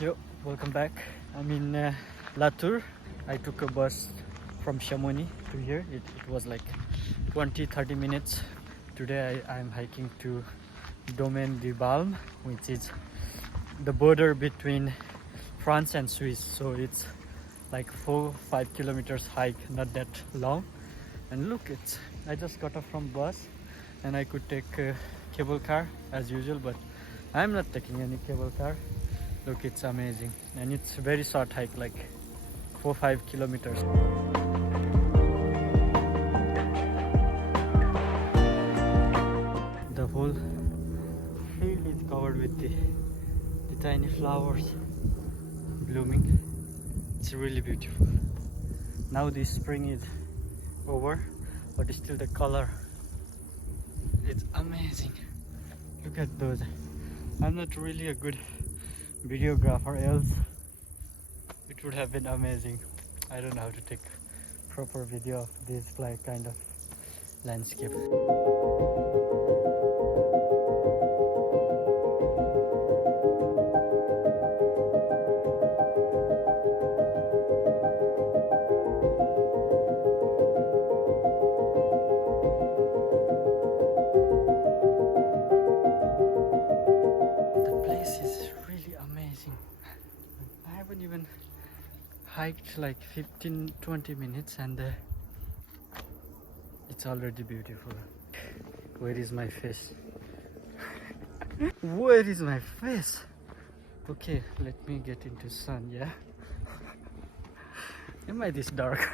Yo, welcome back. I'm in Latour. I took a bus from Chamonix to here. It was like 20-30 minutes. Today I'm hiking to Domaine de Balme, which is the border between France and Swiss. So it's like 4-5 kilometers hike, not that long. And look, I just got off from bus and I could take a cable car as usual, but I'm not taking any cable car. Look, it's amazing, and it's a very short hike, like 4-5 kilometers. The whole field is covered with the tiny flowers blooming. It's really beautiful. Now the spring is over, but still the color, it's amazing. Look at those. I'm not really a good videographer, else it would have been amazing. I don't know how to take proper video of this like kind of landscape. I haven't even hiked like 15-20 minutes and it's already beautiful. Where is my face? Where is my face? Okay, let me get into sun, yeah? Am I this dark?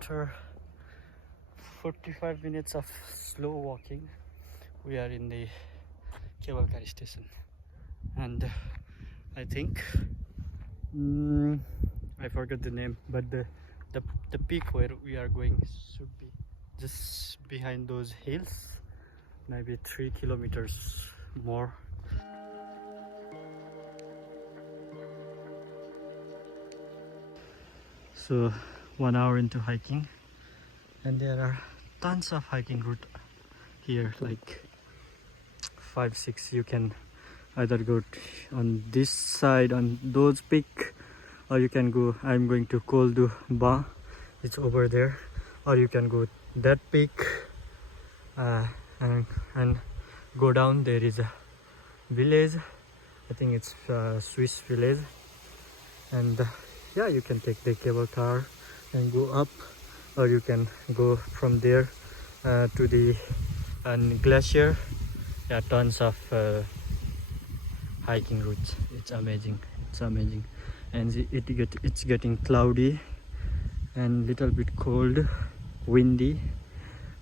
After 45 minutes of slow walking, we are in the cable car station, and I think I forgot the name, but the peak where we are going should be just behind those hills, maybe 3 kilometers more. So 1 hour into hiking, and there are tons of hiking route here, like 5-6. You can either go on this side on those peak, or you can go, I'm going to Col de Balme, it's over there, or you can go that peak and go down. There is a village, I think it's a Swiss village, and yeah, you can take the cable car and go up, or you can go from there to the glacier. Yeah, tons of hiking routes. It's amazing, and it's getting cloudy and little bit cold, windy,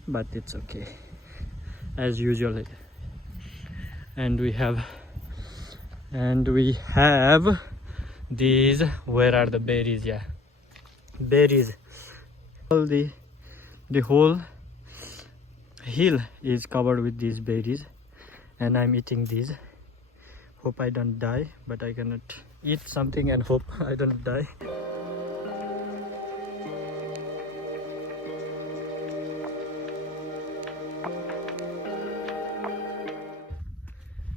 but it's okay as usual. And we have these, where are the berries? Yeah, berries. All the whole hill is covered with these berries, and I'm eating these. Hope I don't die, but I cannot eat something and hope I don't die.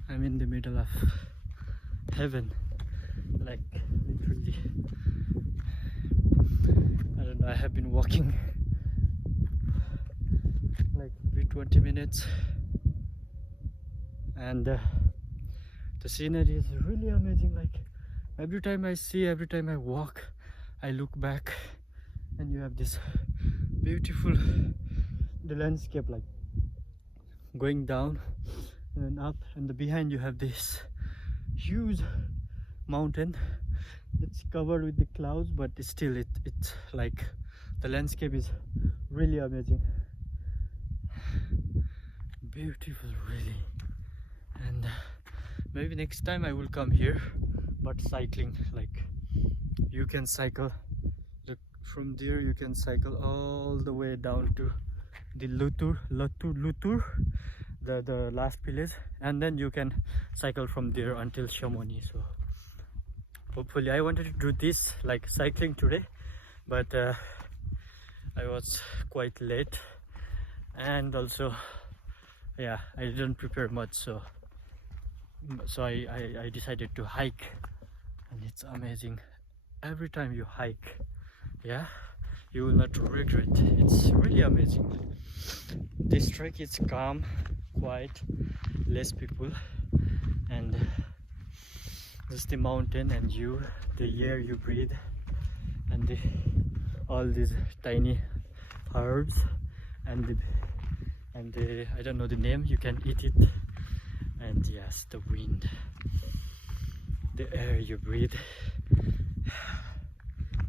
I'm in the middle of heaven, like literally. I don't know, I have been walking like every 20 minutes, and the scenery is really amazing. Like every time I walk, I look back, and you have this beautiful, the landscape like going down and up, and behind you have this huge mountain. It's covered with the clouds, but still it's like the landscape is really amazing, beautiful really. And maybe next time I will come here, but cycling. Like you can cycle, look from there, you can cycle all the way down to the Lazzarus, the last village, and then you can cycle from there until Chamonix. So hopefully, I wanted to do this like cycling today, but I was quite late, and also yeah, I didn't prepare much, so I decided to hike, and it's amazing. Every time you hike, yeah, you will not regret. It's really amazing. This trek is calm, quiet, less people, and just the mountain and you, the air you breathe, and all these tiny herbs, and the I don't know the name, you can eat it, and yes, the wind, the air you breathe.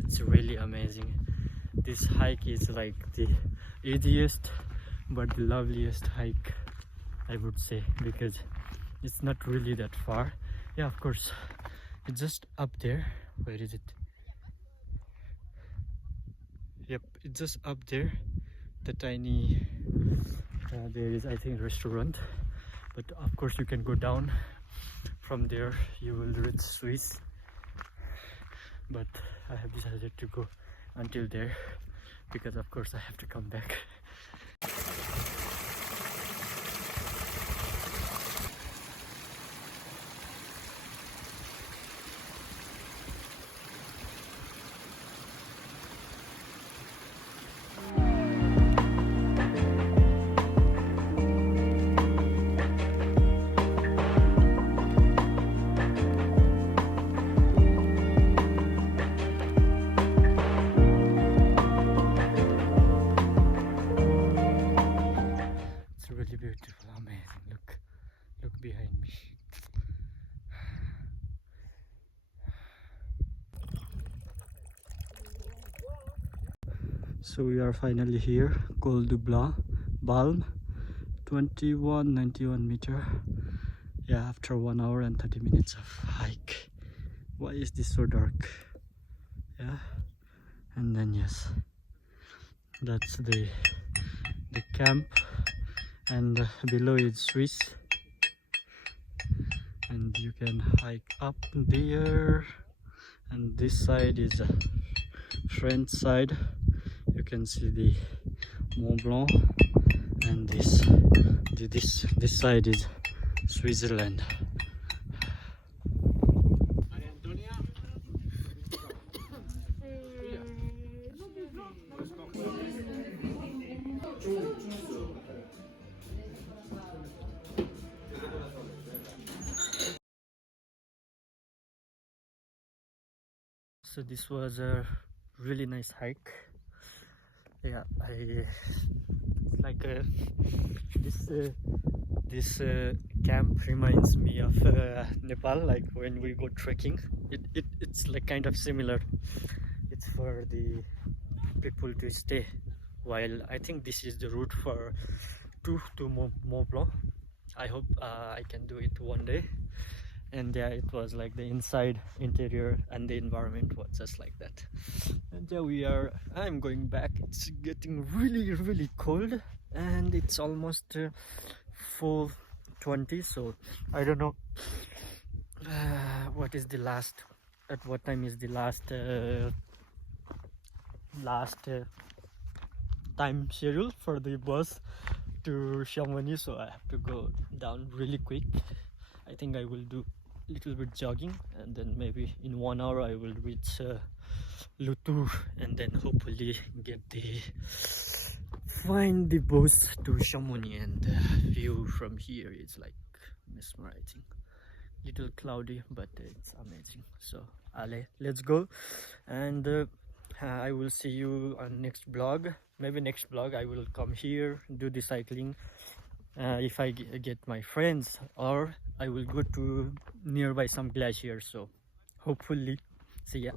It's really amazing. This hike is like the easiest but the loveliest hike, I would say, because it's not really that far. Yeah, of course, it's just up there. Where is it? Yep, it's just up there. The tiny there is, I think, restaurant, but of course you can go down from there. You will reach Swiss, but I have decided to go until there because of course I have to come back. Beautiful, amazing. Look behind me. So we are finally here, Col de Balme, 2191 meter. Yeah, after 1 hour and 30 minutes of hike. Why is this so dark? Yeah, and then yes, that's the camp, and below is Swiss, and you can hike up there, and this side is a French side. You can see the Mont Blanc, and this side is Switzerland. So this was a really nice hike. Yeah, it's like this camp reminds me of Nepal, like when we go trekking. It's like kind of similar. It's for the people to stay, while I think this is the route for to Mont Blanc. I hope I can do it one day. And yeah, it was like the interior and the environment was just like that. And yeah, I'm going back. It's getting really cold, and it's almost 4:20, so I don't know what time is the last time schedule for the bus to Chamonix, so I have to go down really quick. I think I will do little bit jogging, and then maybe in 1 hour I will reach Le Tour, and then hopefully find the bus to Chamonix. And the view from here is like mesmerizing. Little cloudy, but it's amazing. So allez, let's go, and I will see you on next vlog. Maybe next vlog I will come here, do the cycling, if I get my friends, or I will go to nearby some glaciers. So hopefully, see ya.